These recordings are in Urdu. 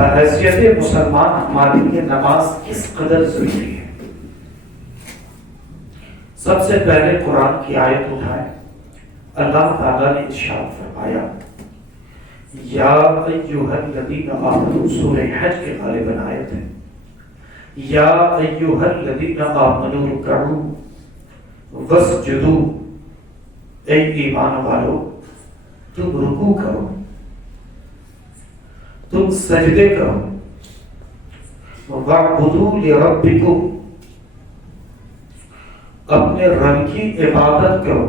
بحیثیت مسلمان ہمارے لیے نماز کس قدر ضروری ہے۔ سب سے پہلے قرآن کی آیت اٹھائیں، اللہ تعالیٰ نے ارشاد فرمایا یا ایھا الذین آمنوا، سورہ حج کے غالباً آیت ہے، یا ایھا الذین آمنوا ارکعوا واسجدوا، اے ایمان والو تم رکوع کرو، تم سجدے کرو، وَاعْبُدُوا لِرَبِّكُمْ، اپنے رب کی عبادت کرو۔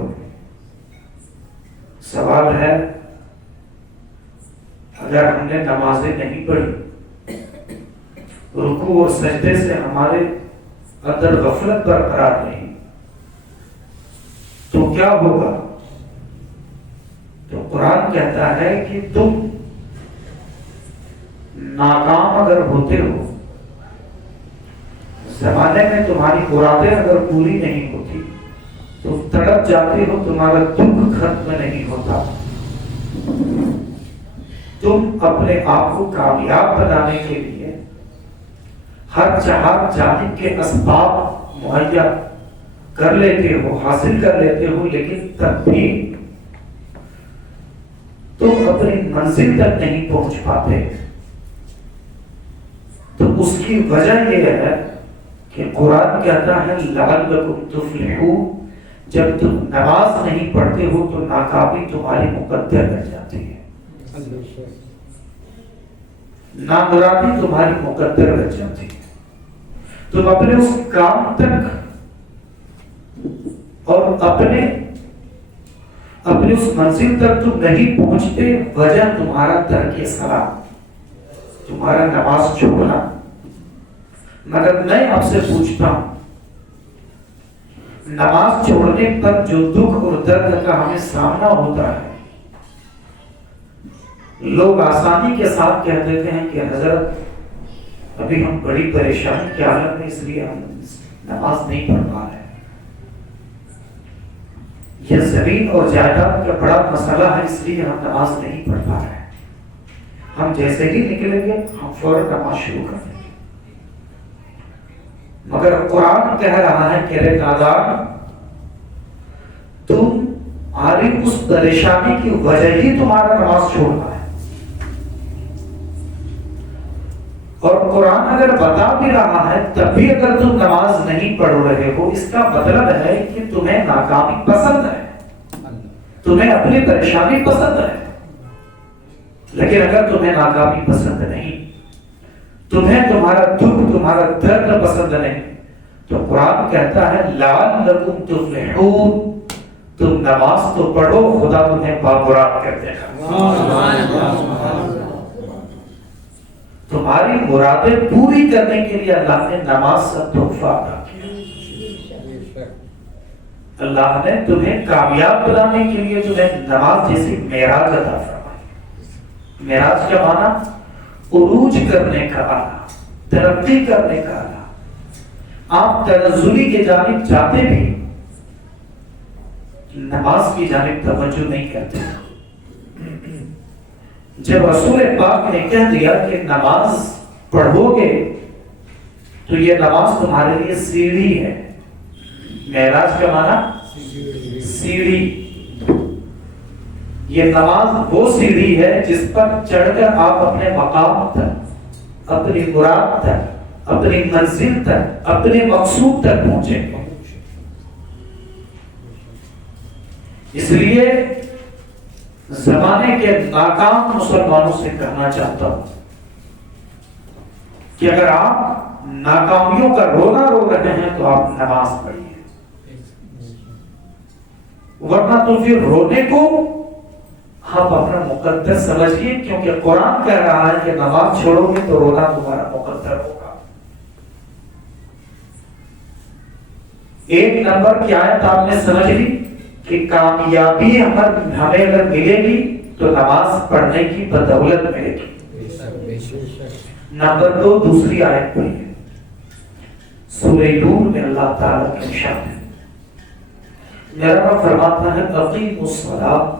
سوال ہے اگر ہم نے نمازیں نہیں پڑھی، رکوع اور سجدے سے ہمارے اندر غفلت برقرار نہیں، تو کیا ہوگا؟ تو قرآن کہتا ہے کہ تم ناکام اگر ہوتے ہو، زمانے میں تمہاری مرادیں اگر پوری نہیں ہوتی، تم تڑپ جاتے ہو، تمہارا دکھ ختم نہیں ہوتا، تم اپنے آپ کو کامیاب بنانے کے لیے ہر جانب کے اسباب مہیا کر لیتے ہو، حاصل کر لیتے ہو، لیکن تب بھی تم اپنی منزل تک نہیں پہنچ پاتے، تو اس کی وجہ یہ ہے کہ قرآن کہتا ہے لعلکم تفلحون، جب تم نماز نہیں پڑھتے ہو تو ناکامی تمہاری مقدر بن جاتی ہے، نامرادی تمہاری مقدر بن جاتی ہے، تم اپنے اس کام تک اور اپنے اس منزل تک تم نہیں پہنچتے، وجہ تمہارا ترک صلاۃ، تمہارا نماز چھوڑنا۔ مگر میں آپ سے پوچھتا ہوں، نماز چھوڑنے پر جو دکھ اور درد کا ہمیں سامنا ہوتا ہے، لوگ آسانی کے ساتھ کہہ دیتے ہیں کہ حضرت ابھی ہم بڑی پریشانی کی حالت میں، اس لیے ہم نماز نہیں پڑھ پا رہے، یہ زمین اور جائیداد کا بڑا مسئلہ ہے، اس لیے ہم نماز نہیں پڑھ پا رہے، ہم جیسے ہی نکلیں گے ہم فوراً نماز شروع کر دیں گے۔ مگر قرآن کہہ رہا ہے کہ رے نادان، تمہاری اس پریشانی کی وجہ ہی تمہارا نماز چھوڑنا ہے، اور قرآن اگر بتا بھی رہا ہے تب بھی اگر تم نماز نہیں پڑھ رہے ہو، اس کا مطلب ہے کہ تمہیں ناکامی پسند ہے، تمہیں اپنی پریشانی پسند ہے۔ لیکن اگر تمہیں ناکامی پسند نہیں، تمہیں تمہارا دکھ، تمہارا درد پسند نہیں، تو قرآن کہتا ہے لعلکم تفلحون، تم نماز تو پڑھو، خدا تمہیں بامراد کر دے گا۔ تمہاری مرادیں پوری کرنے کے لیے اللہ نے نماز کا تحفہ عطا کیا، اللہ نے تمہیں کامیاب بنانے کے لیے تمہیں نماز جیسی معراج عطا فرمائی۔ معراج کا معنی عروج کرنے کا آنا، ترقی کرنے کا آنا۔ آپ تنزلی کی جانب جاتے بھی نماز کی جانب توجہ نہیں کرتے۔ جب رسول پاک نے کہہ دیا کہ نماز پڑھو گے تو یہ نماز تمہارے لیے سیڑھی ہے، معراج کا معنی سیڑھی، یہ نماز وہ سیڑھی ہے جس پر چڑھ کر آپ اپنے مقام تک، اپنی مراد تک، اپنی منزل تک، اپنے مقصود تک پہنچیں گے۔ اس لیے زمانے کے ناکام مسلمانوں سے کہنا چاہتا ہوں کہ اگر آپ ناکامیوں کا رونا رو رہے ہیں تو آپ نماز پڑھیے، ورنہ تو پھر رونے کو آپ اپنا مقدر سمجھیے، کیونکہ قرآن کہہ رہا ہے کہ نماز چھوڑو گے تو رونا تمہارا مقدر ہوگا۔ ایک نمبر کی آیت آپ نے سمجھ لی کہ کامیابی ہمیں اگر ملے گی تو نماز پڑھنے کی بدولت ملے گی۔ نمبر 2، دوسری آیت پڑھیے، سورہ نور میں اللہ تعالیٰ کا ارشاد ہے، میرا رب فرماتا ہے اقیموا الصلاۃ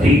3,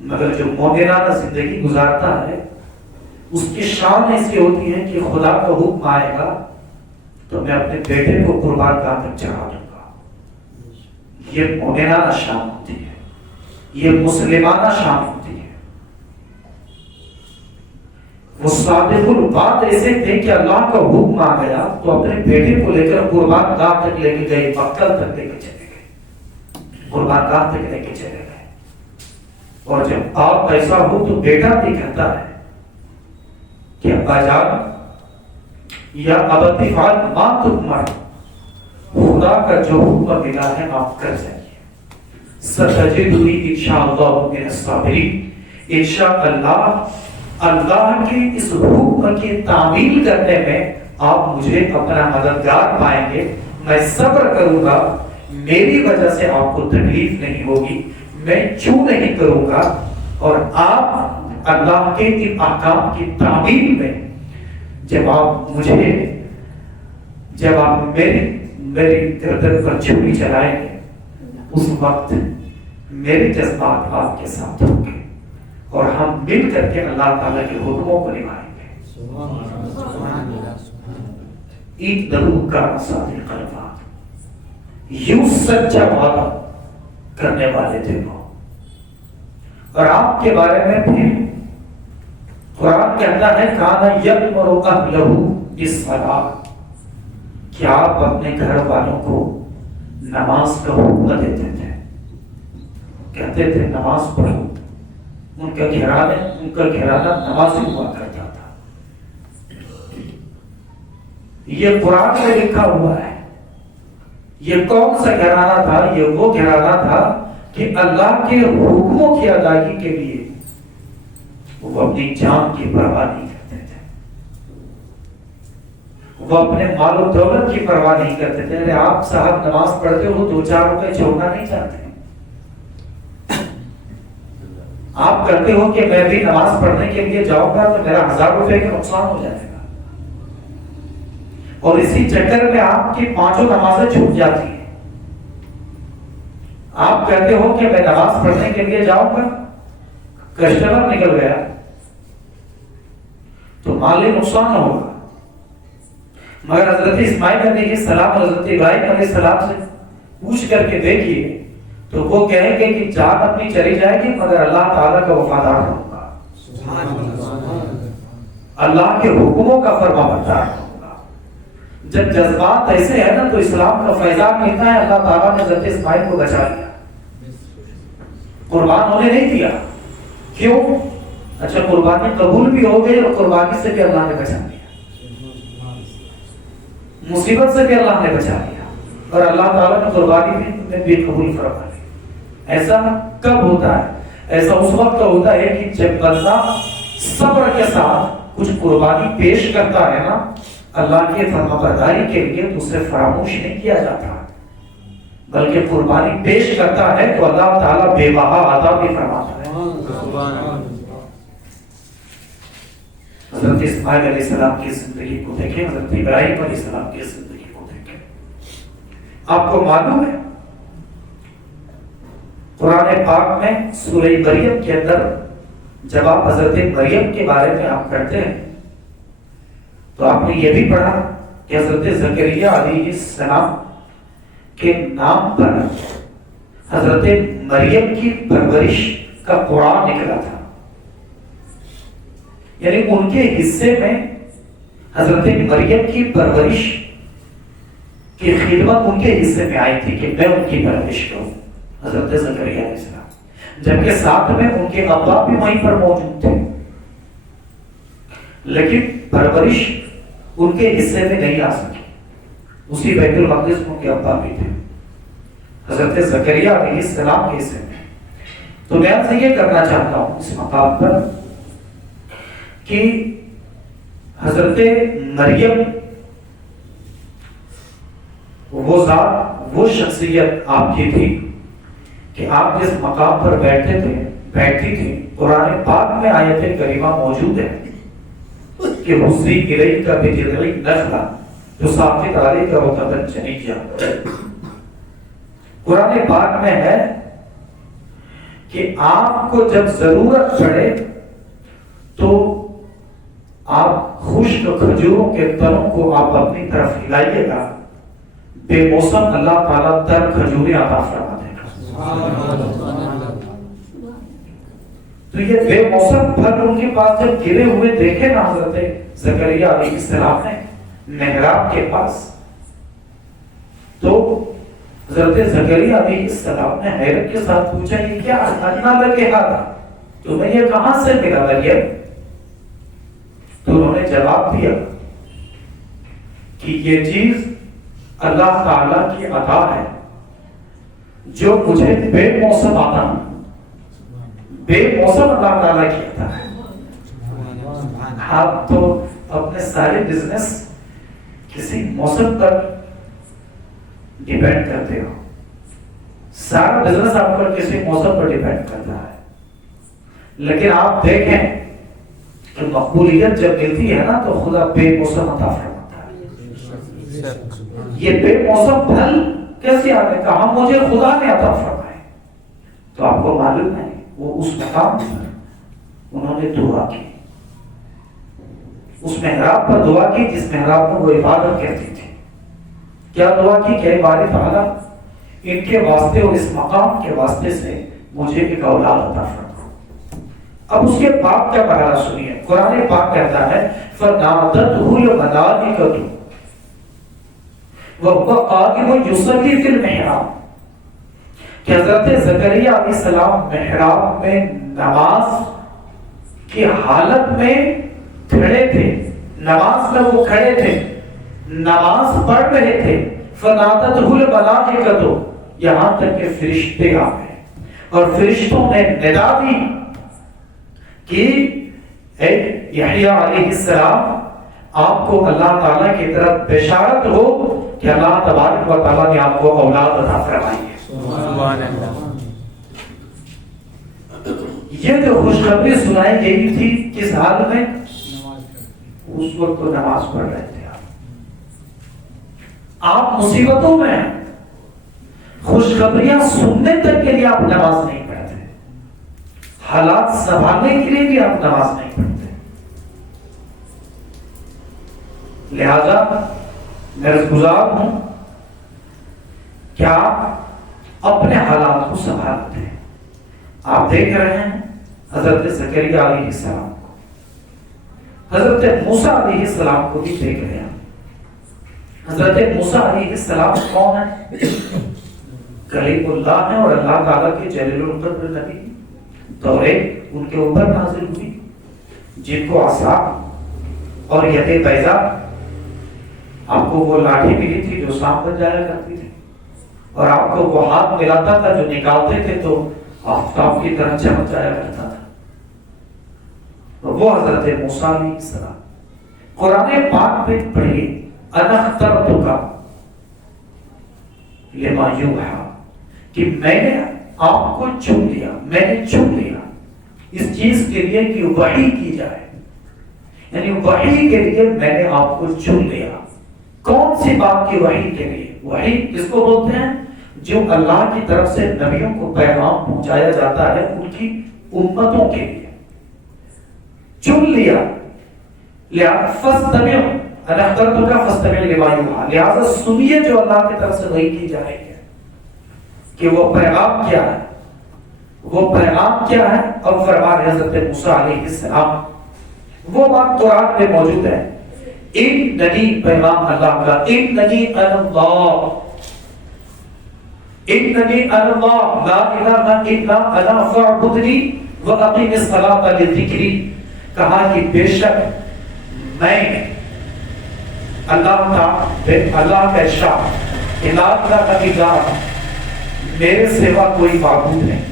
مگر جو مومنانہ زندگی گزارتا ہے اس کی شان ایسی ہوتی ہے کہ خدا کا حکم آئے گا تو میں اپنے بیٹے کو قربان گاہ تک چڑھا دوں گا. یہ مومنانہ شان ہوتی ہے, یہ مسلمانہ شان ہوتی ہے. وہ صادق البات ایسے تھے کہ اللہ کا حکم آ گیا تو اپنے بیٹے کو لے کر قربان گاہ تک لے کے گئے, مکہ تک لے کے چلے گئے, قربان گاہ تک لے کے چلے گئے. اور جب آپ ایسا ہو تو بیٹا بھی کہتا ہے کہ ابا جان یا ابتی فعل ما تؤمر, خدا کا جو حکم ملا ہے آپ کر جائیے. ستجدنی انشاءاللہ من الصابرین, انشاءاللہ اللہ کے اس حکم کی تعمیل کرنے میں آپ مجھے اپنا مددگار پائیں گے. میں صبر کروں گا, میری وجہ سے آپ کو تکلیف نہیں ہوگی, میں چوں نہیں کروں گا. اور آپ اللہ کے ان احکام کی تعمیل میں جب آپ میری گردن پر چھری چلائیں گے اس وقت میرے جذبات آپ کے ساتھ ہوں گے اور ہم مل کر کے اللہ تعالیٰ کے حکموں کو نبھائیں گے. ایک درو کا صادق الفاظ, یوں سچا وعدہ کرنے والے تھے وہ. اور آپ کے بارے میں پھر قرآن کہتا ہے کانا یأمر اہلہ بالصلاۃ, کہ آپ اپنے گھر والوں کو نماز کا حکم دیتے تھے, کہتے تھے نماز پڑھو. ان کا گھرانہ نمازی ہوا کرتا تھا. یہ قرآن میں لکھا ہوا ہے. یہ کون سا گھرانہ تھا؟ یہ وہ گھرانہ تھا کہ اللہ کے حکموں کی ادائیگی کے لیے وہ اپنی جان کی پرواہ نہیں کرتے تھے, وہ اپنے مال و دولت کی پرواہ نہیں کرتے تھے. ارے آپ صاحب نماز پڑھتے ہو 2-4 روپے چھوڑنا نہیں چاہتے. آپ کہتے ہو کہ میں بھی نماز پڑھنے کے لیے جاؤں گا تو میرا 1000 روپے کا نقصان ہو جائے گا, اور اسی چکر میں آپ کی 5 نمازیں چھوٹ جاتی ہیں. آپ کہتے ہو کہ میں نماز پڑھنے کے لیے جاؤں گا, کسٹمر نکل گیا تو مالی نقصان ہوگا. مگر حضرت اسماعیل علیہ السلام اور حضرت ابراہیم علیہ السلام سے پوچھ کر کے دیکھیے تو وہ کہیں گے کہ جان اپنی چلی جائے گی مگر اللہ تعالیٰ کا وفادار ہوگا, اللہ کے حکموں کا فرما بردار ہوگا. جب جذبات ایسے ہیں نا تو اسلام کا فیضان ملتا ہے. اللہ تعالیٰ نے حضرت اسماعیل کو بچا لیا, قربان ہونے نہیں دیا. کیوں؟ اچھا قربانی قبول بھی ہو گئی اور قربانی سے بھی اللہ نے بچا لیا, مصیبت سے بھی اللہ نے بچا لیا, اور اللہ تعالیٰ نے قربانی بھی قبول فرما لی. ایسا کب ہوتا ہے؟ ایسا اس وقت ہوتا ہے کہ جب بندہ صبر کے ساتھ کچھ قربانی پیش کرتا ہے نا اللہ کے فرمانبرداری کے لیے تو اسے فراموش نہیں کیا جاتا, بلکہ قربانی پیش کرتا ہے تو اللہ تعالیٰ بے بہا عطا بھی فرماتا ہے. حضرت اسماعیل علیہ السلام کی زندگی کو دیکھیں, حضرت ابراہیم علیہ السلام کی زندگی کو دیکھیں. آپ کو معلوم ہے قرآن پاک میں سورہ مریم کے اندر جب آپ حضرت مریم کے بارے میں آپ پڑھتے ہیں تو آپ نے یہ بھی پڑھا کہ حضرت زکریا علیہ السلام کے نام پر حضرت مریم کی پرورش کا قرآن نکلا تھا. یعنی ان کے حصے میں حضرت مریم کی پرورش کی خدمت ان کے حصے میں آئی تھی کہ میں ان کی پرورش کروں, حضرت زکریا علیہ السلام. جبکہ ساتھ میں ان کے ابا بھی وہیں پر موجود تھے, لیکن پرورش ان کے حصے میں نہیں آ سکی. اسی بیت المقدس میں ان کے ابا بھی تھے, حضرت زکریا علیہ السلام کے حصے میں. تو میں آپ سے یہ کرنا چاہتا ہوں اس مقام پر کہ حضرت مریم وہ ذات, وہ شخصیت آپ کی تھی کہ آپ جس مقام پر بیٹھتی تھی قرآن پاک میں آیت کریمہ موجود ہے کہ حسری گرئی کا بجرئی نخلا جو ساقط علی کا رتبن چنیجا. قرآن پاک میں ہے کہ آپ کو جب ضرورت پڑے تو آپ خشک کھجوروں کے تنوں کو آپ اپنی طرف ہلائیے گا، بے موسم اللہ تعالیٰ تر کھجوریں عطا فرما دے گا۔ تو یہ بے موسم پھل ان کے پاس جب گرے ہوئے دیکھے نا حضرت زکریا علیہ السلام نے محراب کے پاس، تو حضرت زکریا علیہ السلام نے حیرت کے ساتھ پوچھا یہ کیا انا لگے تھا، تمہیں یہ کہاں سے ملا مریم؟ تو انہوں نے جواب دیا کہ یہ چیز اللہ تعالیٰ کی عطا ہے جو مجھے بے موسم آتا، بے موسم اللہ تعالیٰ کی عطا ہے۔ آپ تو اپنے سارے بزنس کسی موسم پر ڈیپینڈ کرتے ہو، سارا بزنس آپ پر کسی موسم پر ڈیپینڈ کرتا ہے، لیکن آپ دیکھیں کہ مقبولیت جب ملتی ہے نا تو خدا بے موسم عطا فرماتا ہے۔ یہ بے موسم پھل کیسے آتے؟ کہاں مجھے خدا نے عطا فرمائے۔ تو آپ کو معلوم ہے وہ اس مقام پر انہوں نے دعا کی، اس محراب پر دعا کی جس محراب میں وہ عبادت کرتی تھی۔ کیا دعا کی کہ باری تعالیٰ ان کے واسطے اور اس مقام کے واسطے سے مجھے ایک اولاد عطا فرما۔ اب اس کے باپ کا مرحلہ سنیے، قرآن پاک کہتا ہے فَنَادَتْهُ الْمَلَائِكَةُ وَهُوَ قَائِمٌ يُصَلِّي فِي الْمِحْرَابِ، کہ حضرت زکریا علیہ السلام محراب میں نماز کی حالت میں کھڑے تھے، نماز میں وہ کھڑے تھے، نماز پڑھ رہے تھے۔ فَنَادَتْهُ الْمَلَائِكَةُ، یہاں تک کہ فرشتے آ گئے اور فرشتوں نے ندا دی کہ اے یحییٰ علیہ السلام آپ کو اللہ تعالیٰ کی طرف بشارت ہو کہ اللہ تبارک و تعالیٰ نے آپ کو اولاد عطا فرمائی ہے۔ سبحان اللہ۔ یہ جو خوشخبری سنائی گئی تھی کس حال میں؟ اس وقت تو نماز پڑھ رہے تھے آپ مصیبتوں میں، خوشخبریاں سننے تک کے لیے آپ نماز نہیں پڑھتے، حالات سنبھالنے کے لیے بھی آپ نماز نہیں پڑھتے۔ لہذا میں گزار ہوں کہ آپ اپنے حالات کو سنبھالتے ہیں۔ آپ دیکھ رہے ہیں حضرت زکریا علیہ السلام کو، حضرت موسیٰ علیہ السلام کو بھی دیکھ رہے ہیں۔ حضرت موسیٰ علیہ السلام کون ہے؟ کلیم اللہ ہیں اور اللہ تعالیٰ کے جلیل القدر نبی۔ توریت ان کے اوپر نازل ہوئی، جن کو عصا اور ید بیضا، آپ کو وہ لاٹھی ملی تھی جو سانپ بن جایا کرتی تھی، اور آپ کو وہ ہاتھ ملاتا تھا جو نکالتے تھے تو آفتاب کی طرح چمک جایا کرتا تھا، وہ حضرت موسیٰ علیہ السلام۔ قرآن پاک میں پڑھی انا اخترتک لما یوحی، کہ میں نے آپ کو چن لیا، میں نے چن لیا اس چیز کے لیے کہ وحی کی جائے، یعنی وحی کے لیے میں نے آپ کو چن لیا۔ کون سی بات کی وحی کے لیے؟ وحی کس کو بولتے ہیں؟ جو اللہ کی طرف سے نبیوں کو پیغام پہنچایا جاتا ہے ان کی امتوں کے لیے، چن لیا۔ لہذا فاستمعوا انا اخترتک فاستمع لما یوحی، لہذا سنیے جو اللہ کی طرف سے وحی کی جا رہی ہے کہ وہ پیغام کیا ہے، وہ پیغام کیا ہے۔ اب فرما رہے حضرت موسیٰ علیہ السلام، وہ بات قرآن میں موجود ہے، اننی، پیغام اللہ کا، اننی انا اللہ، اننی انا اللہ لا الہ الا انا فاعبدنی واقیم الصلاۃ لذکری، کہا کہ بے شک میں اللہ کا ارشاد، الہ کا اقرار، میرے سوا کوئی معبود نہیں،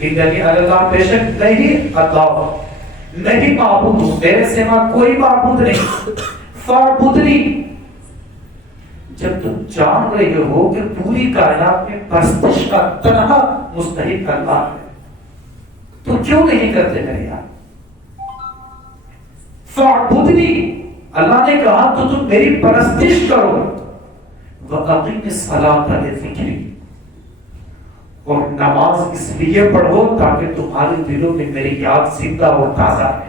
اننی انا اللہ، بے شک نہیں اللہ، میں ہی معبود ہوں، میرے سوا کوئی معبود نہیں، فاعبدنی، جب تم جان رہے ہو کہ پوری کائنات میں پرستش کا تنہا مستحق اللہ ہے تو کیوں نہیں کرتے میرے یار؟ فاعبدنی، اللہ نے کہا تو تم میری پرستش کرو، وَأَقِمِ الصَّلَاةَ لِذِكْرِي، اور نماز اس لیے پڑھو تاکہ تمہارے دلوں میں میری یاد زندہ اور تازہ ہے۔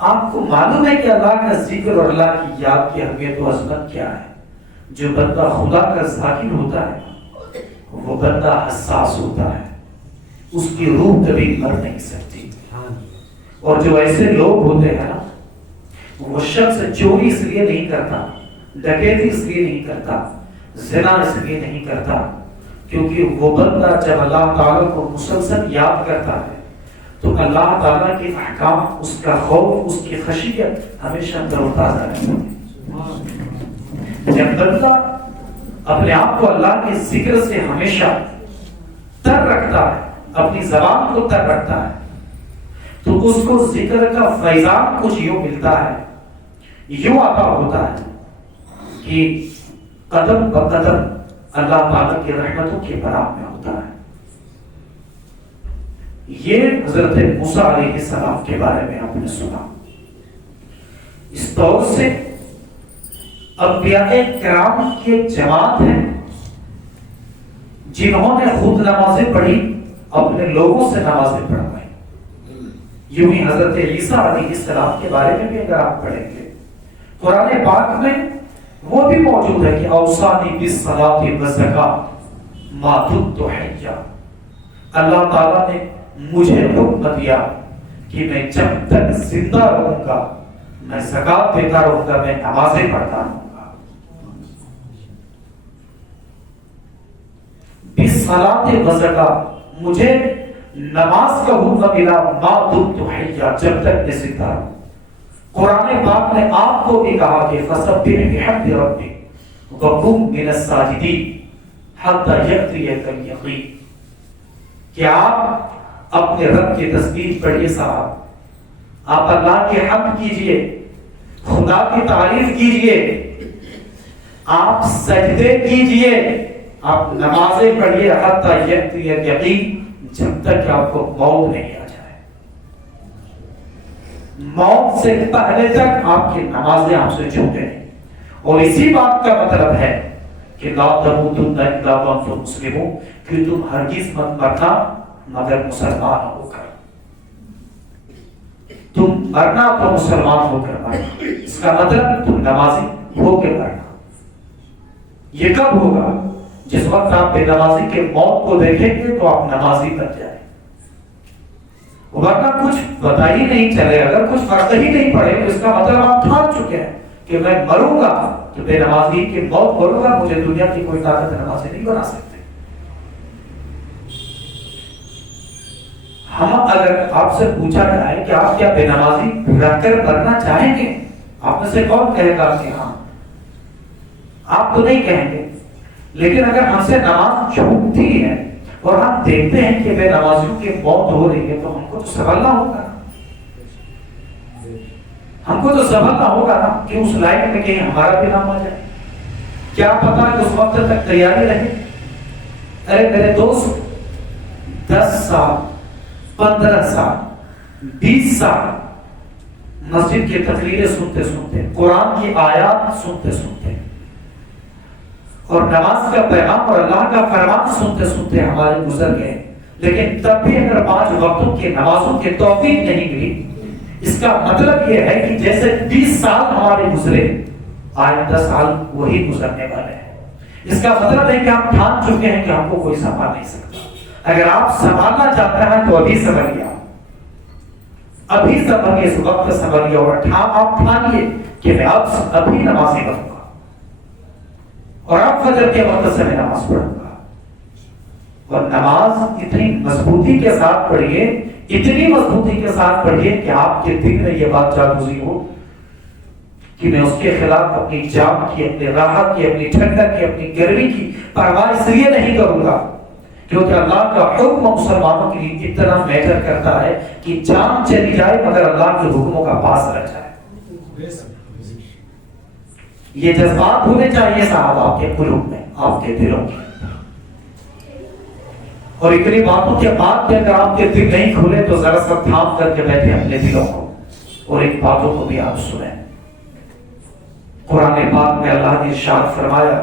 آپ کو معلوم ہے کہ اللہ کا ذکر اور اللہ کی یاد کی اہمیت و عظمت کیا ہے؟ جو بندہ خدا کا ذاکر ہوتا ہے وہ بندہ حساس ہوتا ہے، اس کی روح کبھی مر نہیں سکتی۔ اور جو ایسے لوگ ہوتے ہیں نا، وہ شخص چوری اس لیے نہیں کرتا، ڈکیتی اس لیے نہیں کرتا، زنا اس لیے نہیں کرتا، کیونکہ وہ بندہ جب اللہ تعالیٰ کو مسلسل یاد کرتا ہے تو اللہ تعالیٰ کے احکام، اس کا خوف، اس کی خشیت ہمیشہ تر و تازہ رہتی ہے۔ جب بندہ اپنے آپ کو اللہ کے ذکر سے ہمیشہ تر رکھتا ہے، اپنی زبان کو تر رکھتا ہے، تو اس کو ذکر کا فیضان کچھ یوں ملتا ہے، یوں عطا ہوتا ہے کہ قدم بقدم اللہ تعالیٰ کی رحمتوں کے براب میں ہوتا ہے۔ یہ حضرت موسیٰ علیہ السلام کے بارے میں آپ نے سنا۔ اس طور سے انبیاء کرام کی جماعت ہے جنہوں نے خود نمازیں پڑھی، اپنے لوگوں سے نمازیں پڑھوائی۔ یوں ہی حضرت عیسیٰ علیہ السلام کے بارے میں بھی اگر آپ پڑھیں گے قرآن پاک میں وہ بھی موجود ہے کہ اوصانی بالصلاۃ والزکاۃ ما دمت حیا۔ اللہ تعالیٰ نے مجھے حکم دیا کہ میں جب تک زندہ رہوں گا میں زکات دیتا رہوں گا، میں نمازیں پڑھتا رہوں گا۔ بالصلاۃ والزکاۃ، مجھے نماز کا حکم ملا ما دمت حیا، جب تک میں زندہ رہوں۔ قرآن پاک نے آپ کو بھی کہا کہ فسبح بحمد ربک وکن من الساجدین حتی یأتیک الیقین، کہ آپ اپنے رب کی تسبیح پڑھیے صاحب، آپ اللہ کی حمد کیجئے، خدا کی تعریف کیجئے، آپ سجدے کیجئے، آپ نمازیں پڑھیے حتی یأتیک الیقین، جب تک کہ آپ کو موت نہیں آ جائے۔ موت سے پہلے تک آپ کی نمازیں آپ سے چھوٹے نہیں۔ اور اسی بات کا مطلب ہے کہ لا تموتن الا وانتم مسلمون، کہ تم ہرگز مت مرنا مگر مسلمان ہو کر۔ تم مرنا تو مسلمان ہو کر مرنا، اس کا مطلب تم نمازی ہو کے مرنا۔ یہ کب ہوگا؟ جس وقت آپ بے نمازی کے موت کو دیکھیں گے تو آپ نمازی بن جائیں، ورنہ کچھ پتہ ہی نہیں چلے، اگر کچھ فرق ہی نہیں پڑے تو اس کا مطلب آپ ٹھان چکے ہیں کہ میں مروں گا تو بے نمازی کی موت مروں گا، مجھے دنیا کی کوئی طاقت نمازی نہیں بنا سکتے۔ ہم اگر آپ سے پوچھا جائے کہ آپ کیا بے نمازی رہ کر مرنا چاہیں گے، آپ میں سے کون کہے گا کہ ہاں؟ آپ تو نہیں کہیں گے، لیکن اگر ہم سے نماز چھوٹتی ہے اور ہم دیکھتے ہیں کہ بے نمازیوں کی موت ہو رہی ہے تو ہم کو تو سنبھلنا ہوگا، ہم کو تو سنبھلنا ہوگا نا کہ اس لائن میں کہیں ہمارا بھی نام آ جائے۔ کیا پتا کہ اس وقت تک تیاری رہے۔ ارے میرے دوست، 10 سال 15 سال 20 سال مسجد کی تقریریں سنتے سنتے، قرآن کی آیات سنتے سنتے اور نماز کا پیغام اور اللہ کا فرمان سنتے سنتے ہمارے گزر گئے، لیکن تب بھی اگر 5 وقتوں کی نمازوں کی توفیق نہیں ملی، اس کا مطلب یہ ہے کہ جیسے 20 سال ہمارے گزرے، آئندہ سال وہی گزرنے والے ہیں۔ اس کا مطلب ہے کہ ہم ٹھان چکے ہیں کہ ہم کو کوئی سنبھال نہیں سکتا۔ اگر آپ سنبھالنا چاہتے ہیں تو ابھی سنبھلیے، ابھی سنبھلیے، اس وقت سنبھلیے اور آپ ٹھانیے کہ میں ابھی نمازی بنوں گا اور اب فجر کے وقت سے میں نماز پڑھوں گا۔ اور نماز اتنی مضبوطی کے ساتھ پڑھیے، اتنی مضبوطی کے ساتھ پڑھیے کہ آپ کے دل میں یہ بات جاگزی ہو کہ میں اس کے خلاف اپنی جان کی، اپنی راحت کی، اپنی ٹھنڈک کی، اپنی گرمی کی پرواہ اس لیے نہیں کروں گا کیونکہ اللہ کا حکم مسلمانوں کے لیے اتنا میٹر کرتا ہے کہ جان چلی جائے مگر اللہ کے حکموں کا پاس رہ جائے۔ یہ جذبات ہونے چاہیے صاحب آپ کے قلوب میں، آپ کے دلوں میں۔ اور اتنی باتوں کے بعد بھی اگر آپ کے دل نہیں کھلے تو ذرا سا تھام کر کے بیٹھے اپنے دلوں کو اور ان باتوں کو بھی آپ سنیں۔ قرآن پاک میں اللہ نے ارشاد فرمایا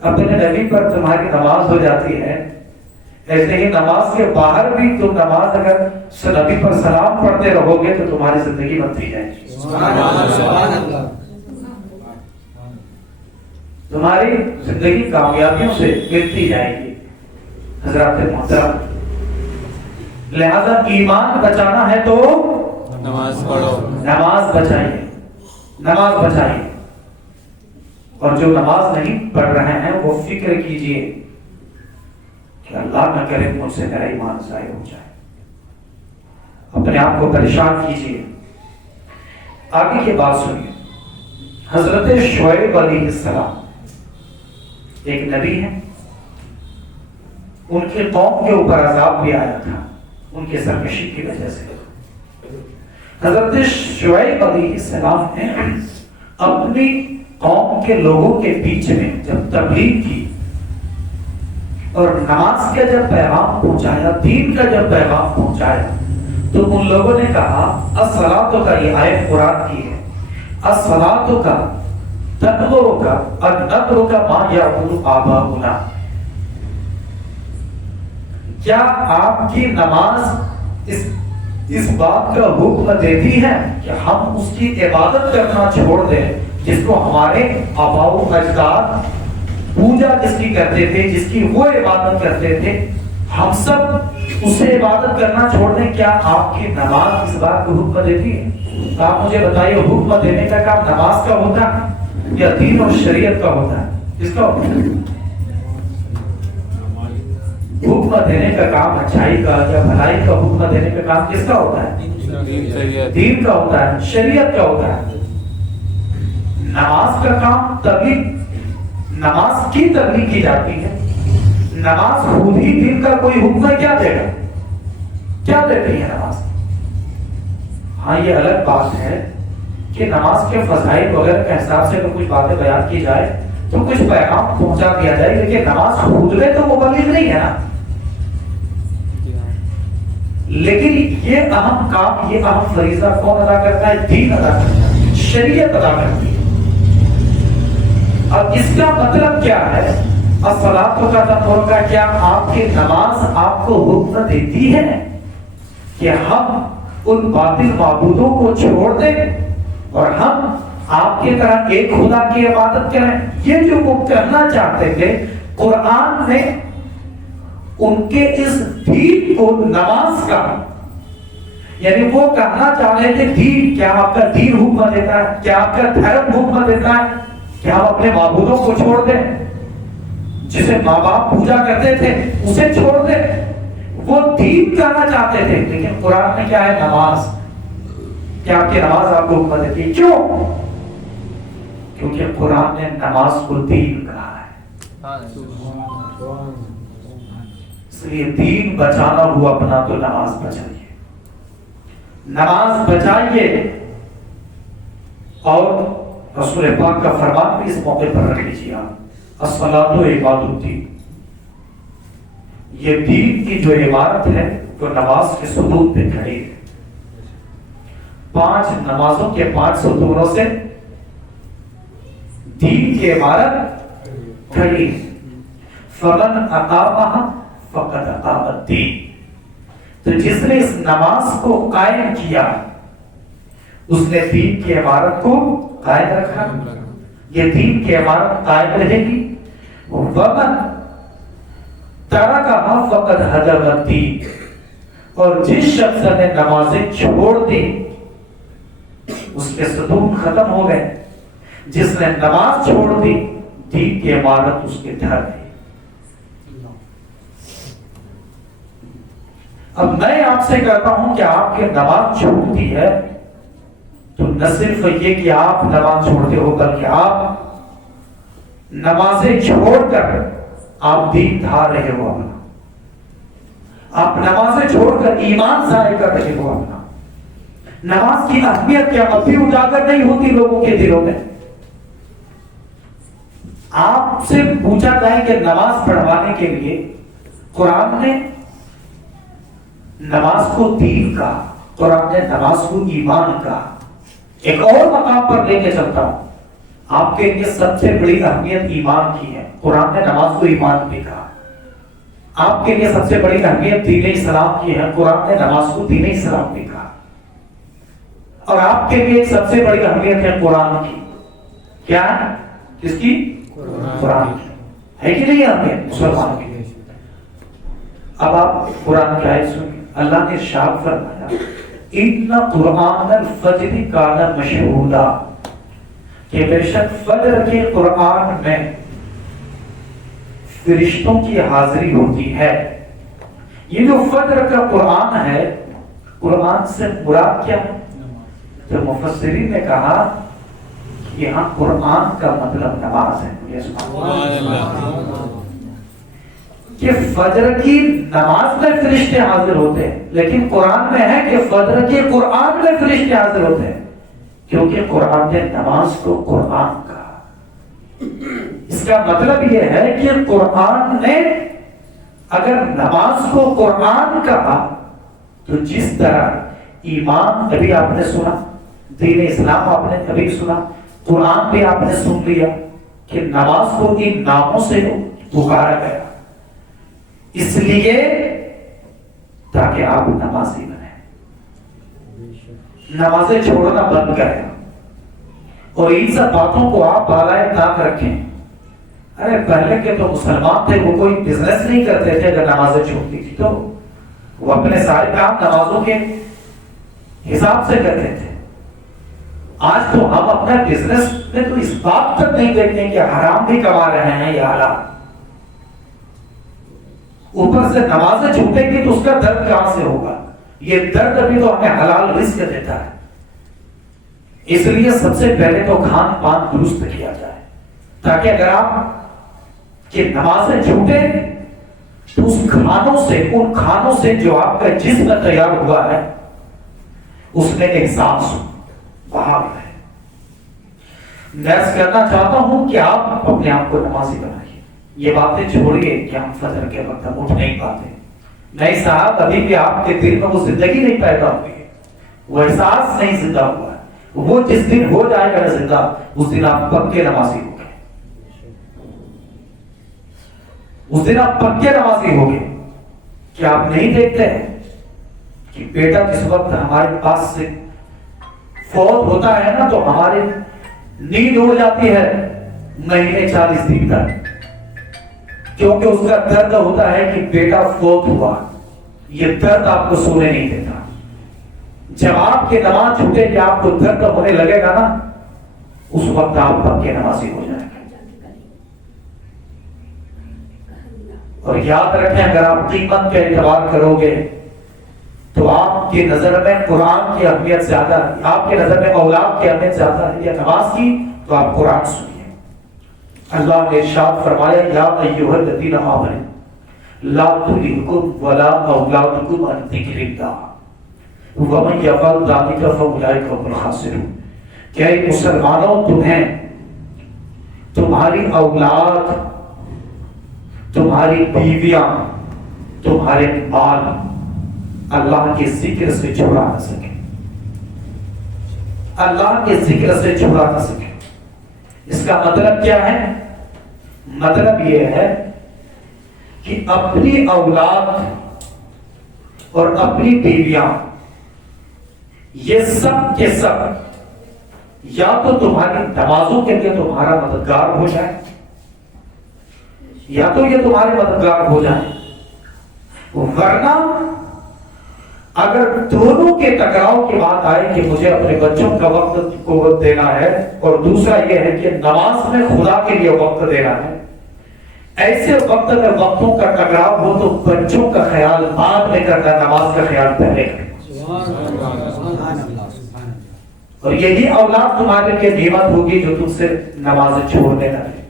اپنے نبی پر تمہاری نماز ہو جاتی ہے، ایسے ہی نماز کے باہر بھی تم نماز اگر نبی پر سلام پڑھتے رہو گے تو تمہاری زندگی بنتی جائے گی، تمہاری زندگی کامیابیوں سے ملتی جائے گی۔ حضرات محترم، لہذا ایمان بچانا ہے تو نماز پڑھو، نماز بچائیے، نماز بچائیے۔ اور جو نماز نہیں پڑھ رہے ہیں وہ فکر کیجئے کہ اللہ نہ کرے مجھ سے میرا ایمان ضائع ہو جائے، اپنے آپ کو پریشان کیجئے۔ آگے کی بات سنیے، حضرت شعیب علیہ السلام ایک نبی ہے، ان کی قوم کے اوپر عذاب بھی آیا تھا ان کے سرکشی کی وجہ سے۔ حضرت شعیب علیہ السلام نے اپنی قوم کے لوگوں کے بیچ میں جب تبلیغ کی اور نماز کا جب پیغام پہنچایا، دین کا جب پیغام پہنچایا، تو ان لوگوں نے کہا الصلاۃ کا، یہ آیت قرآن کی ہے، الصلاۃ کا تنظر کا النذر کا ما یعبد آباؤنا، کیا آپ کی نماز اس بات کا حکم دیتی ہے کہ ہم اس کی عبادت کرنا چھوڑ دیں جس کو ہمارے آباء و اجداد پوجا جس کی کرتے تھے، جس کی وہ عبادت کرتے تھے، ہم سب اسے عبادت کرنا چھوڑ دیں؟ کیا آپ کی نماز اس بات کو حکم دیتی ہے؟ تو آپ مجھے بتائیے، حکم دینے کا کام نماز کا ہوتا ہے یا دین اور شریعت کا ہوتا ہے؟ اس کا ہوتا ہے حکم دینے کا کام، اچھائی کا یا بھلائی کا حکم دینے کا کام کس کا ہوتا ہے؟ دین کا ہوتا ہے، شریعت کا ہوتا ہے۔ نماز کا کام تبلیغ، نماز کی تبلیغ کی جاتی ہے، نماز خود ہی دین کا کوئی حکم کیا دے گا؟ کیا دیتی ہے نماز؟ ہاں یہ الگ بات ہے کہ نماز کے فضائل وغیرہ کے حساب سے اگر کچھ باتیں بیان کی جائے تو کچھ پیغام پہنچا دیا جائے، لیکن نماز خود میں تو مبلغ نہیں ہے نا۔ لیکن یہ اہم کام، یہ اہم فریضہ کون ادا کرتا ہے؟ دین ادا کرتا ہے، شریعت ادا کرتی ہے۔ اب اس کا مطلب کیا ہے؟ الصلاۃ کا تنظر کا، کیا آپ کی نماز آپ کو حکم دیتی ہے کہ ہم ان باطل معبودوں کو چھوڑ دیں اور ہم آپ کی طرح ایک خدا کی عبادت کریں؟ یہ جو وہ کرنا چاہتے تھے، قرآن نے ان کے اس دین کو نماز کا، یعنی وہ کہنا چاہ رہے تھے دین، کیا آپ کا دین حکم دیتا ہے؟ کیا آپ کا دھرم حکم دیتا ہے کہ ہم اپنے معبودوں کو چھوڑ دیں؟ جسے ماں باپ پوجا کرتے تھے اسے چھوڑ دیں؟ وہ دین کہنا چاہتے تھے، لیکن قرآن میں کیا ہے؟ نماز۔ کیا آپ کی نماز آپ کو حکم دیتی ہے؟ کیوں؟ کیونکہ قرآن نے نماز کو دین کہا ہے، اس لیے دین بچانا ہوا اپنا تو نماز بچائیے، نماز بچائیے۔ اور رسول پاک کا فرمان بھی اس موقع پر رکھ لیجیے آپ، الصلاۃ عماد الدین، یہ دین کی جو عمارت ہے وہ نماز کے ثبوت پہ کھڑی ہے۔ 5 نمازوں کے 5 ستونوں سے دین کی عمارت کھڑی ہے۔ فمن اقامہ فقد اقام الدین، تو جس نے اس نماز کو قائم کیا اس نے دین کی عمارت کو قائم رکھا، یہ دین کی عمارت قائم رہے گی۔ ومن ترکہا فقد ہدم الدین، اور جس شخص نے نمازیں چھوڑ دی اس کے ستون ختم ہو گئے، جس نے نماز چھوڑ دی دین کی عمارت اس کے ڈھر گئی۔ اب میں آپ سے کہتا ہوں کہ آپ کی نماز چھوٹتی ہے تو نہ صرف یہ کہ آپ نماز چھوڑتے ہو، بلکہ آپ نمازیں چھوڑ کر آپ دین دھار رہے ہو اپنا، آپ نمازیں چھوڑ کر ایمان ضائع کر رہے ہو اپنا۔ نماز کی اہمیت کیا اب بھی اجاگر نہیں ہوتی لوگوں کے دلوں میں؟ آپ سے پوچھا جائے کہ نماز پڑھوانے کے لیے قرآن نے نماز کو دین کہا، قرآن نے نماز کو ایمان کہا۔ ایک اور مقام پر لے کے چلتا ہوں، آپ کے لیے سب سے بڑی اہمیت ایمان کی ہے۔ قرآن نے نماز کو ایمان بھی کہا. آپ کے لیے سب سے بڑی اہمیت دین اسلام کی ہے. قرآن نے نماز کو دین اسلام بھی کہا. اور آپ کے لیے سب سے بڑی اہمیت ہے قرآن کی. کیا ہے؟ کس کی؟ قرآن کی. ہے کہ نہیں اہمیت مسلمان کی؟ اب آپ قرآن کی آیت سنیں. اللہ نے ارشاد فرمایا ان قرآن الفجر کان مشہودا، کہ بے شک فجر کے قرآن میں فرشتوں کی حاضری ہوتی ہے. یہ جو فجر کا قرآن ہے، قرآن سے مراد کیا ہے؟ تو مفسرین نے کہا کہ یہاں قرآن کا مطلب نماز ہے. کہ فجر کی نماز میں فرشتے حاضر ہوتے ہیں، لیکن قرآن میں ہے کہ فجر کے قرآن میں فرشتے حاضر ہوتے ہیں، کیونکہ قرآن نے نماز کو قرآن کہا. اس کا مطلب یہ ہے کہ قرآن نے اگر نماز کو قرآن کہا تو جس طرح ایمان ابھی آپ نے سنا، دین اسلام آپ نے ابھی سنا، قرآن بھی آپ نے سن لیا کہ نماز کو ان ناموں سے پکارا گیا، اس لیے تاکہ آپ نمازی بنیں، نمازیں چھوڑنا بند کریں اور ان سب باتوں کو آپ بالائے طاق رکھیں. ارے پہلے کے تو مسلمان تھے، وہ کوئی بزنس نہیں کرتے تھے. اگر نمازیں چھوڑتی تھی تو وہ اپنے سارے کام نمازوں کے حساب سے کرتے تھے. آج تو ہم اپنا بزنس میں تو اس بات تک نہیں دیکھتے کہ حرام بھی کما رہے ہیں یا حلال. اوپر سے نمازیں چھوٹیں گی تو اس کا درد کہاں سے ہوگا؟ یہ درد ابھی تو ہمیں حلال رزق دیتا ہے. اس لیے سب سے پہلے تو کھان پان درست کیا جائے، تاکہ اگر آپ کی نمازیں چھوٹے تو اس کھانوں سے، ان کھانوں سے جو آپ کا جسم تیار ہوا ہے اس میں احساس بہا ہے. میں کرنا چاہتا ہوں کہ آپ اپنے آپ کو نمازی بنائیے. یہ باتیں چھوڑیے کہ ہم فجر کے وقت ہم اٹھ نہیں پاتے. نہیں صاحب، ابھی بھی آپ کے دل میں وہ زندگی نہیں پیدا ہوئی ہے، وہ احساس نہیں زندہ ہوا ہے. وہ جس دن ہو جائے گا زندہ، اس دن آپ پکے نمازی ہو گئے. اس دن آپ پکے نمازی ہو گئے. کیا آپ نہیں دیکھتے ہیں کہ بیٹا جس وقت ہمارے پاس سے فوت ہوتا ہے نا تو ہماری نیند اڑ جاتی ہے مہینے 40 دن تک، کیونکہ اس کا درد ہوتا ہے کہ بیٹا فوت ہوا. یہ درد آپ کو سونے نہیں دیتا. جب آپ کی نماز چھوٹے کہ آپ کو درد ہونے لگے گا نا، اس وقت آپ پکے نمازی ہو جائیں گے. اور یاد رکھیں، اگر آپ قیمت کا اعتبار کرو گے تو آپ کی نظر میں قرآن کی اہمیت زیادہ ہے، آپ کی نظر میں اولاد کی اہمیت زیادہ ہے یا نماز کی، تو آپ قرآن سنیے. اللہ نے ارشاد فرمایا یا ایھا الذین آمنوا لا تلھکم ولا اولادکم عن ذکر اللہ ومن یفعل ذلک فاولئک هم الخاسرون. کہ اے مسلمانوں، تمہیں تمہاری اولاد، تمہاری بیویاں، تمہارے مال اللہ کے ذکر سے چھڑا نہ سکے، اللہ کے ذکر سے چھڑا نہ سکے. اس کا مطلب کیا ہے؟ مطلب یہ ہے کہ اپنی اولاد اور اپنی بیویاں یہ سب کے سب یا تو تمہاری نمازوں کے لیے تمہارا مددگار ہو جائے، یا تو یہ تمہارے مددگار ہو جائے. ورنہ اگر دونوں کے ٹکراؤ کی بات آئے کہ مجھے اپنے بچوں کا وقت کو دینا ہے اور دوسرا یہ ہے کہ نماز میں خدا کے لیے وقت دینا ہے، ایسے وقت میں وقتوں کا ٹکراؤ ہو تو بچوں کا خیال بعد میں کرنا، نماز کا خیال پہلے کرنا. اور یہی اولاد تمہارے لیے نعمت ہوگی جو تم سے نمازیں چھوڑنے لگے.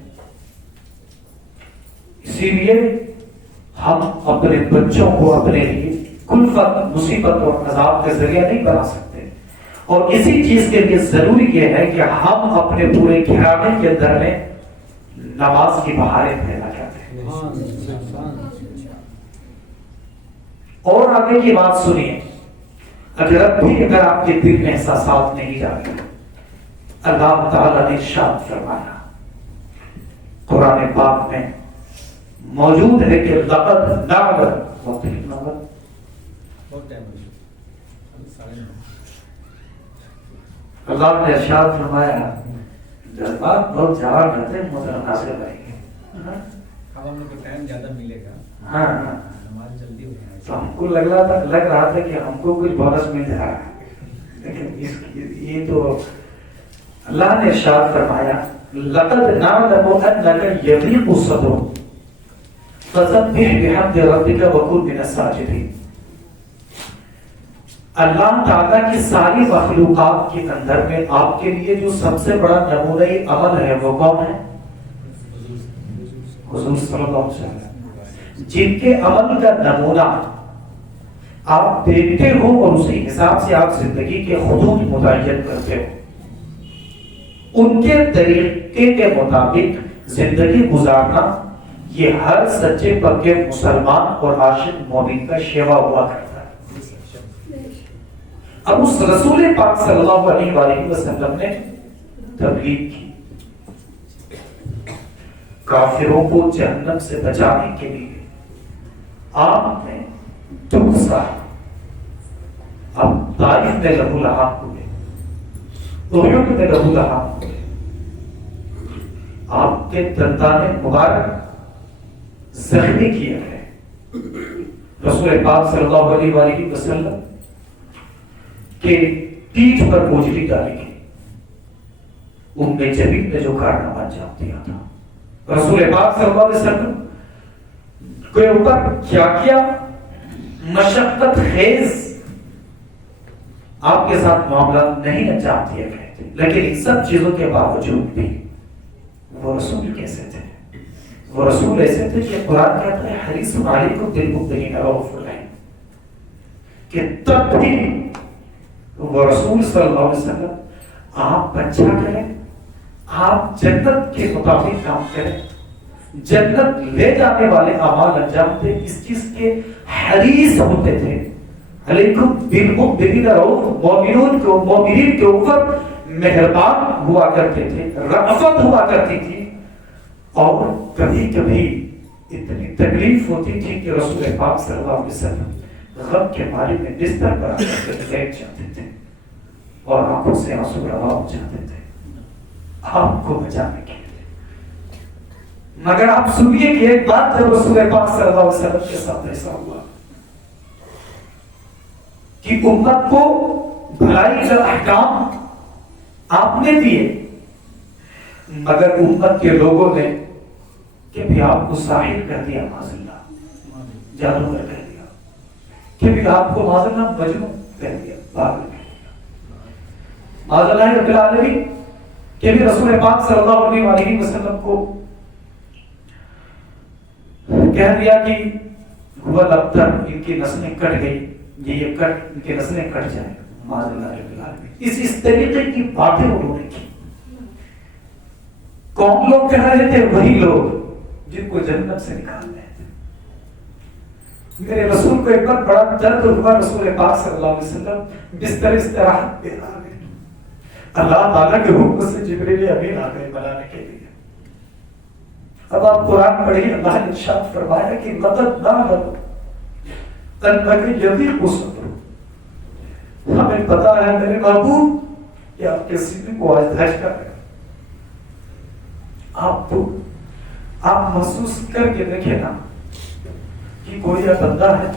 اسی لیے ہم اپنے بچوں کو اپنے لیے کلفت، مصیبت اور عذاب کا ذریعہ نہیں بنا سکتے. اور اسی چیز کے لیے ضروری یہ ہے کہ ہم اپنے پورے گھرانے کے اندر میں نماز کی بہاریں پھیلا کرتے ہیں. اور آگے کی بات سنیے. اگر آپ کے دل میں احساسات نہیں جاتے، اللہ تعالیٰ نے ارشاد فرمایا قرآن پاک میں موجود ہے کہ لقد نعلم وقت کتنا وقت اللہ نے ارشاد فرمایا جذبات بہت جواب رہتے ہیں محترم ناصر بھائی کے اب ہم لوگ کو ٹائم زیادہ ملے گا ہاں نماز جلدی ہو جائے تو ہم کو لگ رہا تھا کہ ہم کو کچھ بونس مل جا رہا ہے لیکن یہ تو اللہ نے ارشاد فرمایا لقد نعلم انك يضيق صدرك فسبح بحمد ربك وكن من الساجدين. اللہ تعالیٰ کی ساری مخلوقات کے اندر میں آپ کے لیے جو سب سے بڑا نمونہ عمل ہے وہ کون ہے؟ حضور صلی اللہ علیہ وسلم، جن کے عمل کا نمونہ آپ دیکھتے ہو اور اسی حساب سے آپ زندگی کے خطوط متعین کرتے ہو، ان کے طریقے کے مطابق زندگی گزارنا یہ ہر سچے پکے مسلمان اور عاشق مومن کا شیوا ہوا کرتا ہے۔ اب اس رسول پاک صلی اللہ علیہ وآلہ وسلم نے تبلیغ کی، کافروں کو جہنم سے بچانے کے لیے آپ نے دکھ سہا۔ اب طائف میں لہو لہاب ہوئے، احد میں لہو لہاب ہوئے، آپ کے دندان مبارک زخمی کیے گئے، رسول پاک صلی اللہ علیہ وآلہ وسلم کہ پیٹھ پر بوجھلی ڈالی گئی۔ ام جمیل نے جو کارنامہ انجام دیا تھا، رسول پاک صلی اللہ علیہ وسلم کے اوپر کیا کیا مشقت خیز آپ کے ساتھ معاملہ نہیں انجام دیا گئے تھے، لیکن ان سب چیزوں کے باوجود بھی وہ رسول کیسے تھے؟ وہ رسول ایسے تھے کہ قرآن کہتا ہے حریص علیکم بالمؤمنین رؤوف رحیم، کہ تب بھی وہ رسول صلی اللہ علیہ وسلم آپ بچہ کریں، آپ جنت کے مطابق کام کریں، جنت لے جانے والے اعمال انجام دیں، اس چیز کے حریص ہوتے تھے۔ علیکم بالمؤمنین رؤوف، مومنین کے اوپر مہربان ہوا کرتے تھے، رأفت ہوا کرتی تھی، اور کبھی کبھی اتنی تکلیف ہوتی تھی کہ رسول پاک صلی اللہ علیہ وسلم غم کے مارے میں بستر پر آ کر بیٹھ جاتے تھے اور آنکھوں سے آنسو روا ہو جاتے تھے آپ کو بچانے کے لیے۔ مگر آپ سنیے کہ ایک بات جب رسول پاک صلی اللہ علیہ وسلم کے ساتھ ایسا ہوا کہ امت کو بھلائی کا احکام آپ نے دیے، مگر امت کے لوگوں نے کہ بھی آپ کو ساحر کہہ دیا، معاذ اللہ جادوگر کہہ دیا، کہ بھی آپ کو معاذ اللہ مجنون کہہ دیا، پاگل کہہ دیا، معاذ اللہ رب العالمین، کہ بھی رسول پاک صلی اللہ علیہ وآلہ وسلم کو کہہ دیا کہ ہوا لبتر ان کی نسلیں کٹ گئی، یہ کٹ ان کی نسلیں کٹ جائیں، معاذ اللہ رب العالمین۔ اس طریقے کی باتیں انہوں نے کی۔ کون لوگ کہہ رہے تھے؟ وہی لوگ جن کو جنت سے نکال رہے تھے۔ میرے رسول کو ایک بار بڑا درد ہوا، رسول پاک صلی اللہ علیہ وسلم بستر استراحت پہ آ گئے، اللہ تعالیٰ کے حکم سے جبریل امین آ گئے بلانے کے لیے۔ اب آپ قرآن پڑھیے، اللہ نے ارشاد فرمایا کہ لقد نعلم انک یضیق صدرک، ہمیں پتا ہے میرے محبوب کہ آپ کے سینے کو آج دھچ کر رہے، آپ محسوس کر کے دیکھیں نا کہ کوئی بندہ ہے،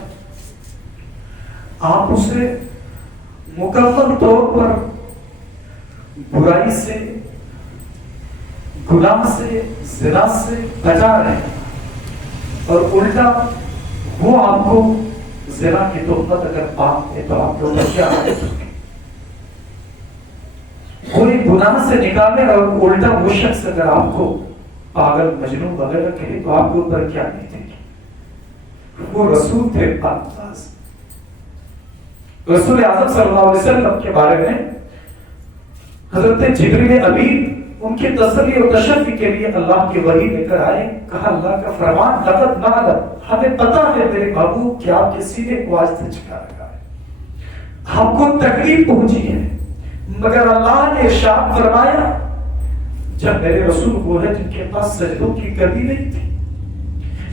آپ اسے مکمل طور پر برائی سے، گناہ سے، زنا سے بچا رہے ہیں، اور الٹا وہ آپ کو زنا کی تہمت اگر پاک ہے تو آپ کو کیا حالت ہوگی؟ کوئی گناہ سے نکالے اور الٹا وہ شخص اگر آپ کو پاگل مجنون وغیرہ کہے تو آپ کے اوپر کیا نہیں دے گی؟ وہ رسول تھے پاکباز۔ رسول اعظم صلی اللہ علیہ وسلم کے بارے میں حضرت جبریل امین ان کی تسلی اور تشفی کے لیے اللہ کی وحی لے کر آئے، کہا اللہ کا فرمان لقد نعلم، ہمیں پتا ہے میرے محبوب کہ آپ کے سینے کو آج دھچکا رکھا ہے، آپ کو تکلیف پہنچی ہے، مگر اللہ نے ارشاد فرمایا جب میرے رسول وہ ہے جن کے پاس سجدوں کی کمی نہیں تھی،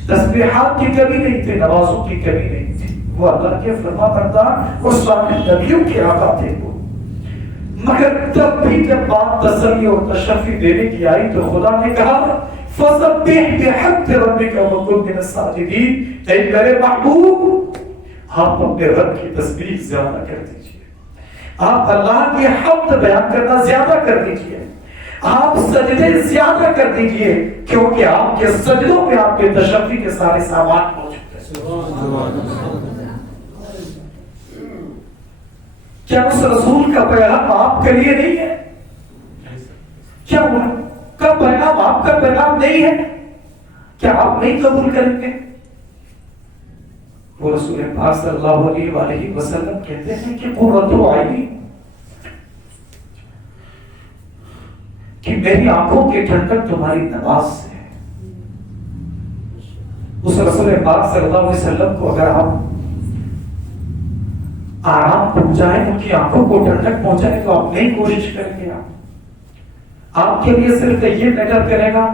تسبیحات کی کمی نہیں تھی، نمازوں کی کمی نہیں تھی، وہ اللہ کے فرما بردار اور صالح نبیوں کے آقا تھے وہ. مگر تب بھی جب بات تسلی اور تشفی دینے کی آئی تو خدا نے کہا فَسَبِّحْ بِحَمْدِ رَبِّكَ وَكُن مِّنَ السَّاجِدِينَ. اے میرے محبوب، آپ اپنے رب کی تسبیح زیادہ کر دیجئے، آپ اللہ کی حمد بیان کرنا زیادہ کر دیجئے، آپ سجدے زیادہ کر دیجئے، کیونکہ آپ کے سجدوں میں آپ کے تشفی کے سارے سامان موجود ہیں. کیا اس رسول کا پیغام آپ کے لیے نہیں ہے؟ کیا وہ کا پیغام آپ کا پیغام نہیں ہے؟ کیا آپ نہیں قبول کریں گے؟ وہ رسول پاک صلی اللہ علیہ وآلہ وسلم کہتے ہیں کہ قرۃ عینی، کہ میری آنکھوں کی ٹھنڈک تمہاری نماز سے ہے. اس رسول پاک صلی اللہ علیہ وسلم کو اگر آپ آرام پہنچائیں، ان کی آنکھوں کو ٹھنڈک پہنچائیں، تو آپ نہیں کوشش کریں گے. آپ کے لیے صرف یہ میٹر کرے گا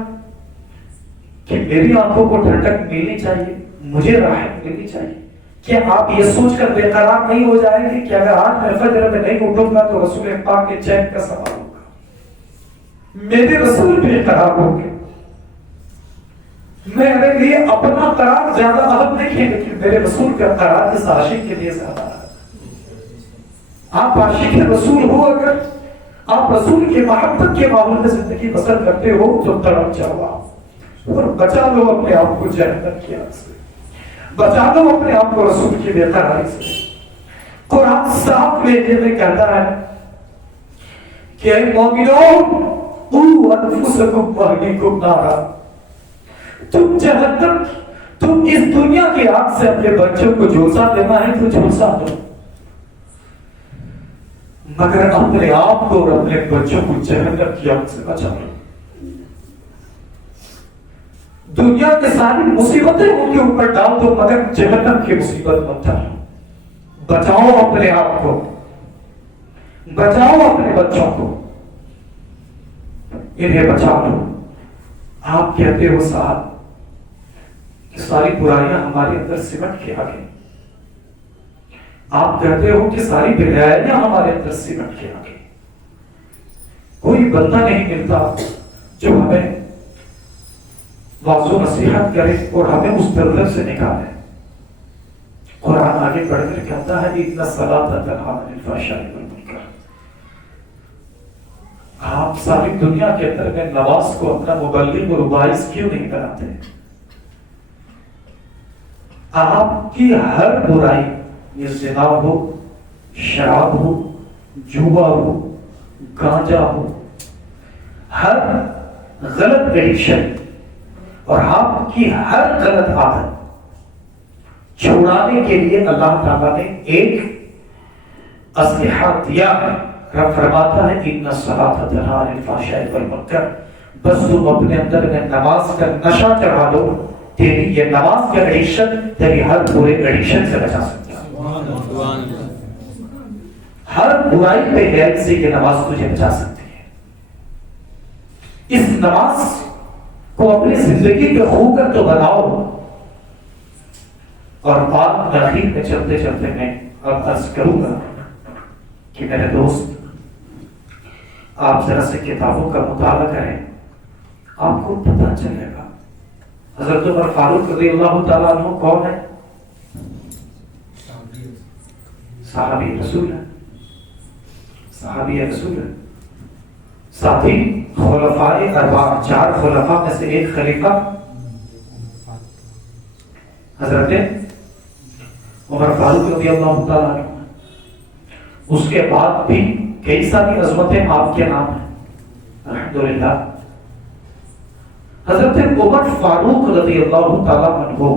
کہ میری آنکھوں کو ٹھنڈک ملنی چاہیے، مجھے راحت ملنی چاہیے. کیا آپ یہ سوچ کر بے قرار نہیں ہو جائیں گے کہ اگر آج میں فجر میں نہیں اٹھوں گا تو رسول پاک کے چین کا سوال ہوگا، میرے رسول بے قرار ہوں گے. میرے لیے اپنا قرار زیادہ اہم نہیں ہے، لیکن میرے رسول کا قرار اس عاشق کے لیے زیادہ ہے. آپ عاشق رسول ہو، اگر آپ رسول کی محبت کے ماحول میں زندگی بسر کرتے ہو تو تڑپ جاؤ آپ، اور بچا لو اپنے آپ کو جہنم کی آگ سے، بچا لو اپنے آپ کو رسول کی بے قراری سے. قرآن صاف لہجے میں کہتا ہے کہ اے مومنون قوا انفسکم واہلیکم نارا، تم جہنم، تم اس دنیا کی آگ سے اپنے بچوں کو جھلسا دینا ہے تو جھلسا دو، مگر اپنے آپ کو اور اپنے بچوں کو جہنم کی آگ سے بچا لو. دنیا کی ساری مصیبتیں ان کے اوپر ڈال دو، مگر جہنم کی مصیبت مت ڈالو. بچاؤ اپنے آپ کو، بچاؤ اپنے بچوں کو، انہیں بچا لو. آپ کہتے ہو صاحب کہ ساری برائیاں ہمارے اندر سمٹ کے آ گئی، آپ کہتے ہو کہ ساری برائیاں ہمارے اندر سمٹ کے آ گئی. کوئی بندہ نہیں ملتا جو ہمیں واضح و نصیحت کرے اور ہمیں اس دلدل سے نکالے. قرآن آگے بڑھ کر کہتا ہے اِنَّ الصَّلَاةَ تَنْهَىٰ عَنِ الْفَحْشَاءِ وَالْمُنکَرِ. آپ ساری دنیا کے اندر میں نماز کو اپنا مبلغ اور باعث کیوں نہیں بناتے؟ آپ کی ہر برائی، یہ زنا ہو، شراب ہو، جوا ہو، گانجا ہو، ہر غلط ایڈکشن اور آپ کی ہر غلط عادت چھوڑانے کے لیے اللہ تعالیٰ نے ایک اسلحہ دیا ہے. رب فرماتا ہے اِنَّ الصَّلَاةَ تَنْهَىٰ عَنِ الْفَحْشَاءِ وَالْمُنکَرِ. بس تم اپنے اندر میں نماز کا نشہ چڑھا دو، تیری یہ نماز کا ایڈکشن تیری ہر برے ایڈکشن سے بچا سکتا ہے. ہر برائی پہ غیر سے یہ نماز تجھے بچا سکتی ہے. اس نماز کو اپنی زندگی کے خوگر تو بناؤ. اور بات تاخیر میں چلتے چلتے میں اب عرض کروں گا کہ میرے دوست، آپ ذرا سے کتابوں کا مطالعہ کریں، آپ کو پتہ چلے گا حضرت عمر فاروق رضی اللہ تعالیٰ عنہ کون ہے؟ صحابی رسول ہے، صحابی رسول ہے. ساتھی خلفاء اربعہ، 4 خلفاء میں سے ایک خلیفہ حضرت عمر فاروق رضی اللہ تعالیٰ عنہ. اس کے بعد بھی کئی ساری عظمتیں آپ کے نام ہیں الحمدللہ. حضرت عمر فاروق رضی اللہ تعالیٰ عنہ،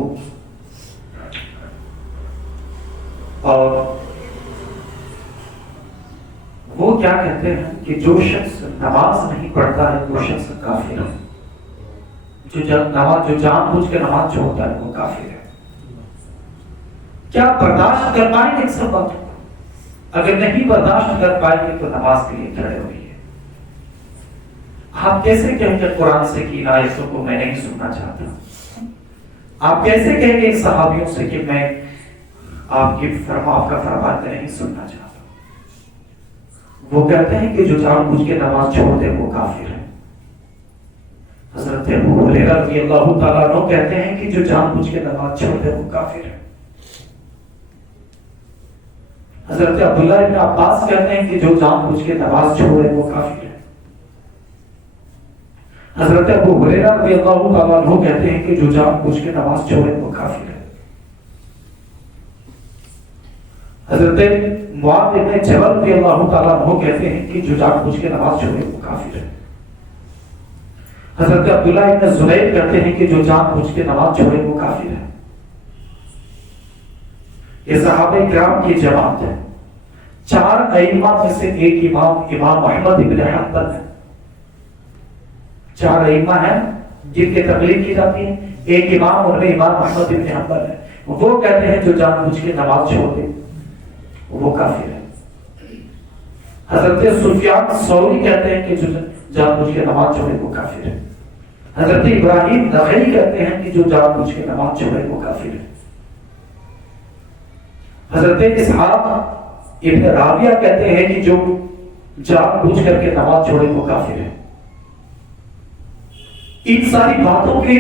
اور وہ کیا کہتے ہیں کہ جو شخص نماز نہیں پڑھتا ہے وہ شخص کافر ہے. جو جان بوجھ کے نماز چھوڑتا ہے وہ کافر ہے. کیا برداشت کر پائیں گے سب بات؟ اگر نہیں برداشت کر پائیں گے تو نماز کے لیے کھڑے ہوئیے. آپ کیسے کہیں گے قرآن سے کی آیتوں کو میں نہیں سننا چاہتا؟ آپ کیسے کہیں گے صحابیوں سے کہ میں آپ کا فرمان نہیں سننا چاہتا؟ وہ کہتے ہیں کہ جو جان بوجھ کے نماز چھوڑ دے وہ کافر ہے۔ حضرت ابو ہریرہ رضی اللہ تعالیٰ عنہ کہتے ہیں کہ جو جان بوجھ کے نماز چھوڑ دے وہ کافر ہے۔ حضرت عبداللہ ابن عباس کہتے ہیں کہ جو جان بوجھ کے نماز چھوڑے وہ کافر ہے۔ حضرت ابو ہریرہ رضی اللہ تعالیٰ عنہ کہتے ہیں کہ جو جان بوجھ کے نماز چھوڑے وہ کافر ہے۔ حضرت معاذ بن جبل رضی اللہ تعالیٰ عنہ کہتے ہیں کہ جو جان بوجھ کے نماز چھوڑے وہ کافر ہے۔ حضرت عبداللہ ابن زبیر کہتے ہیں کہ جو جان بوجھ کے نماز چھوڑے وہ کافر ہے۔ یہ صحابہ کرام کی جماعت ہے۔ 4 ائمہ میں سے ایک امام احمد بن حنبل ہے۔ 4 ائمہ ہیں جن کی تقلید کی جاتی ہے، ایک امام ان میں امام احمد بن حنبل ہے۔ وہ کہتے ہیں جو جان بوجھ کے نماز چھوڑ دے وہ کافر ہے۔ حضرت سفیان ثوری کہتے ہیں کہ جو جان بوجھ کے نماز چھوڑے وہ کافر ہے۔ حضرت ابراہیم نخعی کہتے ہیں کہ جو جان بوجھ کے نماز چھوڑے وہ کافر ہے۔ حضرت اسحاق ابن راویہ کہتے ہیں کہ جو جان بوجھ کر کے نماز چھوڑے وہ کافر ہے۔ ان ساری باتوں کے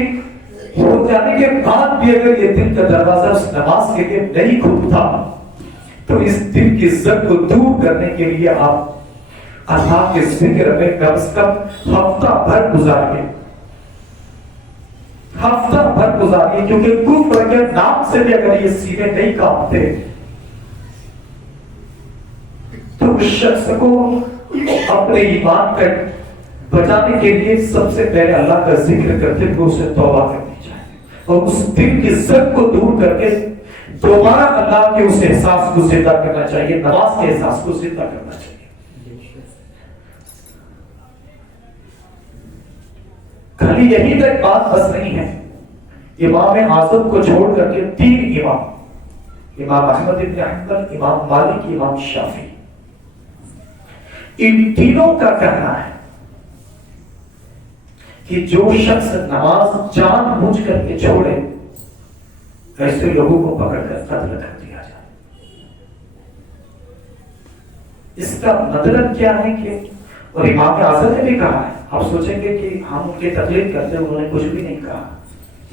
ہو جانے کے بعد بھی اگر یہ دل کا دروازہ اس نماز کے لیے نہیں کھلتا تو اس دل کی زد کو دور کرنے کے لیے آپ اللہ کے ذکر میں کم از کم ہفتہ بھر گزاریے، کیونکہ کفر کے نام سے بھی اگر یہ سینے نہیں کانپتے تو اس شخص کو اپنے ایمان تک بچانے کے لیے سب سے پہلے اللہ کا ذکر کرتے ہوئے اسے توبہ کرنی چاہیے، اور اس دل کی زد کو دور کر کے دوبارہ اللہ کے اس احساس کو زندہ کرنا چاہیے، نماز کے احساس کو زندہ کرنا چاہیے۔ خالی یہی تک بات بس نہیں ہے، امام اعظم کو چھوڑ کر کے 3 امام احمد بن حنبل، امام مالک، امام شافعی، ان تینوں کا کہنا ہے کہ جو شخص نماز جان بوجھ کر کے چھوڑے ایسے لوگوں کو پکڑ کر قتل کر دیا جائے۔ اس کا مطلب کیا ہے کہ اور امام اعظم نے بھی کہا ہے، آپ سوچیں گے کہ ہم ان کی تقلید کرتے ہیں، انہوں نے کچھ بھی نہیں کہا۔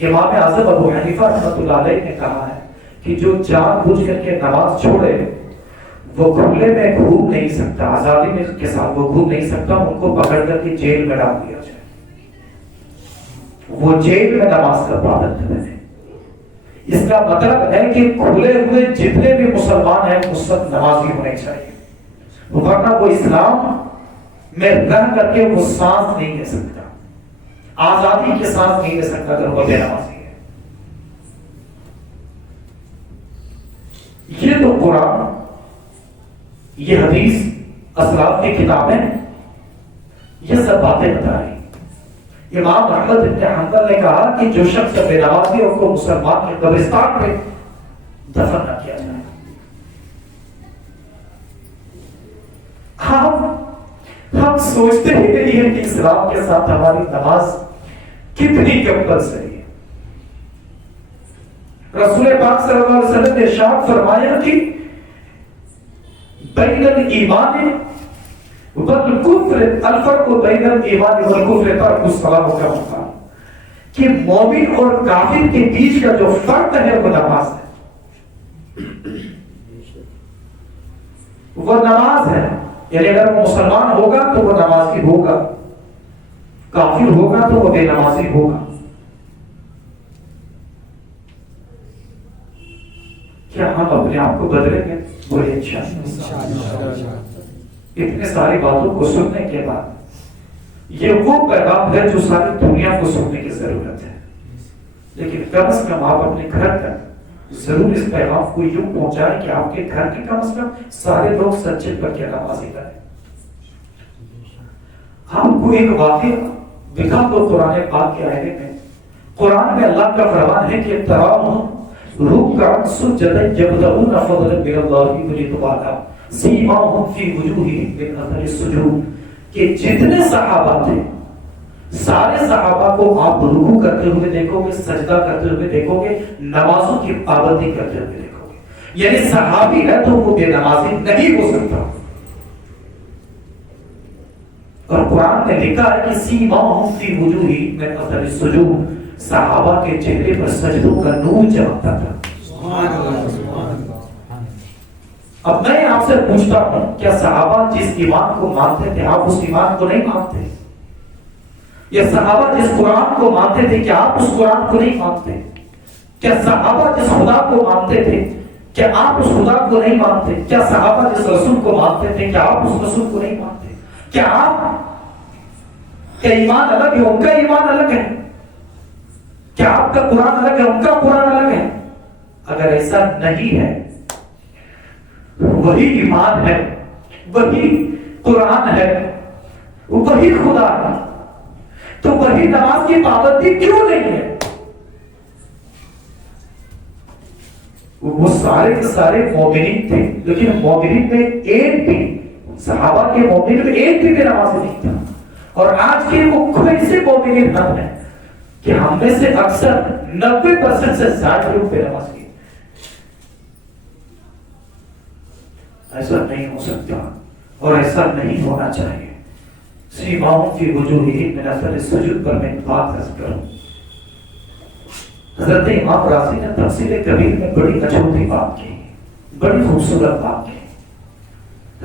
امام اعظم ابو حنیفہ رحمۃ اللہ علیہ نے کہا ہے کہ جو جان بوجھ کر کے نماز چھوڑے وہ کھلے میں گھوم نہیں سکتا، آزادی میں کے ساتھ وہ گھوم نہیں سکتا، ان کو پکڑ کر کے جیل میں ڈال دیا جائے، وہ جیل میں نماز کا پابند بنے۔ اس کا مطلب ہے کہ کھلے ہوئے جتنے بھی مسلمان ہیں وہ سب نمازی ہونے چاہیے، ورنہ وہ اسلام میں رہ کر کے وہ سانس نہیں لے سکتا، آزادی کے سانس نہیں لے سکتا اگر وہ بے نمازی ہے۔ یہ تو قرآن، یہ حدیث، اسلاف کی کتابیں یہ سب باتیں بتا رہی۔ امام احمد بن حنبل نے کہا کہ جو شخص بے نمازی اور کو مسلمان کے قبرستان میں دفن نہ کیا جائے۔ ہم سوچتے ہی نہیں ہیں کہ اسلام کے ساتھ ہماری نماز کتنی کمپلسری ہے۔ رسول پاک صلی اللہ علیہ وسلم نے ارشاد فرمایا کہ بین الایمان والکفر الفرق بین الایمان والکفر ترک الصلاۃ کا مقام، کہ مومن اور کافر کے بیچ کا جو فرق ہے وہ نماز ہے، وہ نماز ہے۔ یعنی اگر وہ مسلمان ہوگا تو وہ نمازی ہوگا، کافر ہوگا تو وہ بے نمازی ہوگا۔ کیا ہم اپنے آپ کو بدلیں گے؟ بولے انشاءاللہ۔ اتنے ساری باتوں کو سننے کے بعد یہ وہ پیغام ہے جو ساری دنیا کو سننے کی ضرورت ہے، لیکن کم از کم آپ اپنے گھر تک ضرور اس پیغام کو یوں پہنچائیں کہ آپ کے گھر کے کم از کم سارے لوگ سچے پر کے نمازی کریں۔ ہم کو ایک واقعہ دکھا تو قرآن پاک کے آئے میں، قرآن میں اللہ کا فرمان ہے کہ تراہم رکعا سجدا یبتغون فضلا من اللہ ورضوانا سیماہم فی وجوہہم من اثر السجود، کہ جتنے صحابہ تھے سارے صحابہ کو آپ رکوع کرتے ہوئے دیکھو گے، سجدہ کرتے ہوئے دیکھو گے، نمازوں کی پابندی کرتے ہوئے دیکھو گے. یعنی صحابی ہے تو وہ بے نمازی نہیں ہو سکتا. اور قرآن میں لکھا ہے کہ سیماہم فی وجوہہم من اثر السجود، صحابہ کے چہرے پر سجدوں کا نور چمکتا تھا. اب میں آپ سے پوچھتا ہوں، کیا صحابہ جس ایمان کو مانتے تھے آپ اس ایمان کو نہیں مانتے؟ یا صحابہ جس قرآن کو مانتے تھے کیا آپ اس قرآن کو نہیں مانتے؟ کیا صحابہ جس خدا کو مانتے تھے کیا آپ اس خدا کو نہیں مانتے؟ کیا صحابہ جس رسول کو مانتے تھے کیا آپ اس رسول کو نہیں مانتے؟ کیا آپ کا ایمان الگ ہے ان کا ایمان الگ ہے؟ کیا آپ کا قرآن الگ ہے ان کا قرآن الگ ہے؟ اگر ایسا نہیں ہے، وہی ایمان ہے، وہی قرآن ہے، وہی خدا ہے، تو وہی نماز کی پابندی کیوں نہیں ہے؟ وہ سارے کے سارے مومنین تھے، لیکن مومنین میں ایک بھی، صحابہ کے مومنین میں ایک بھی نماز نہیں تھا. اور آج کے وہ کوئی سے مومنین ہم ہیں کہ ہم میں سے اکثر 90% سے زیادہ لوگ بے نماز کی. ایسا نہیں ہو سکتا اور ایسا نہیں ہونا چاہیے. سیماہم فی وجوہہم من اثر السجود پر میں بات عرض کروں. حضرت امام رازی نے تفسیر کبیر میں بڑی اچھوتی بات کی، بڑی خوبصورت بات کی.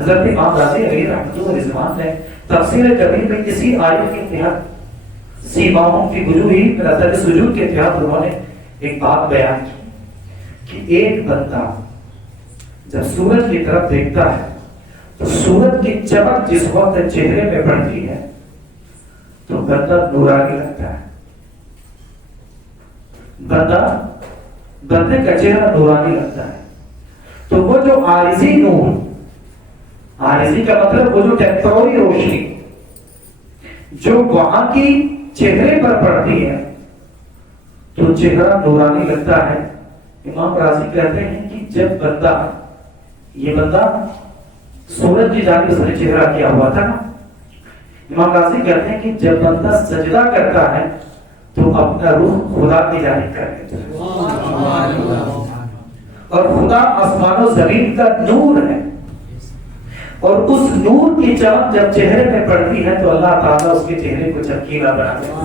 حضرت امام رازی علیہ رحمۃ اللہ رضوان نے تفسیر کبیر میں کسی آیت کے تحت سیماہم فی وجوہہم من اثر السجود کے تحت انہوں نے ایک بات بیان کی کہ ایک بندہ جب سورج کی طرف دیکھتا ہے تو سورج کی چمک جس وقت چہرے میں پڑتی ہے تو بندہ نورانی لگتا ہے. بندے کا چہرہ نورانی لگتا ہے. تو وہ جو عارضی نور، عارضی کا مطلب وہ جو ٹیمپرری روشنی جو وہاں کی چہرے پر پڑتی ہے تو چہرہ نورانی لگتا ہے. امام رازی کہتے ہیں کہ جب یہ بندہ سورج کی جانب سے چہرہ کیا ہوا تھا نا، امام رازی کہتے ہیں کہ جب بندہ سجدہ کرتا ہے تو اپنا روح خدا کی جانب کر دیتا ہے. اور خدا آسمان و زمین کا نور ہے، اور اس نور کی چمک جب چہرے میں پڑتی ہے تو اللہ تعالیٰ اس کے چہرے کو چمکیلا بنا دیتا ہے.